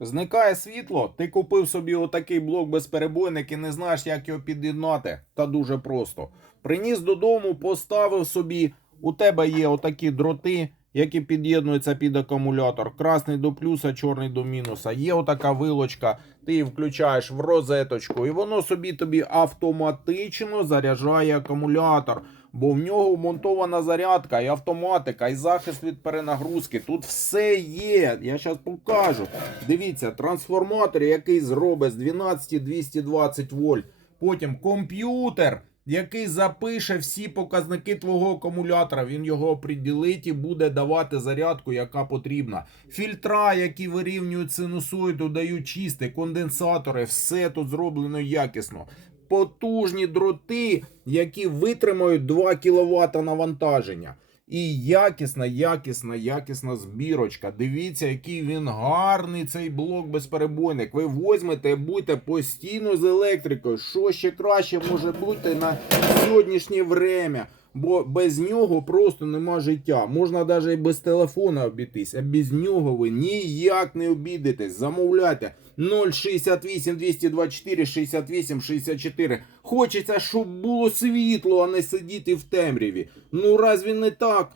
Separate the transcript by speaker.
Speaker 1: Зникає світло, ти купив собі отакий блок безперебойник і не знаєш, як його під'єднати. Та дуже просто. Приніс додому, поставив собі. У тебе є отакі дроти, які під'єднуються під акумулятор. Красний до плюса, чорний до мінуса. Є отака вилочка, ти її включаєш в розеточку, і воно собі тобі автоматично заряджає акумулятор. Бо в нього вмонтована зарядка, і автоматика, і захист від перенагрузки. Тут все є. Я зараз покажу. Дивіться, трансформатор, який зробить з 12 220 вольт. Потім комп'ютер, який запише всі показники твого акумулятора. Він його оприділить і буде давати зарядку, яка потрібна. Фільтра, які вирівнюють синусоїду, дають чисти, конденсатори, все тут зроблено якісно. Потужні дроти, які витримають 2 кВт навантаження. І якісна, якісна, якісна збірочка. Дивіться, який він гарний цей блок безперебойник. Ви возьмете і будете постійно з електрикою. Що ще краще може бути на сьогоднішнє время? Бо без нього просто нема життя. Можна навіть без телефона обійтись, а без нього ви ніяк не обійдетесь. Замовляйте 068 224 68 64. Хочеться, щоб було світло, а не сидіти в темряві. Ну разві не так?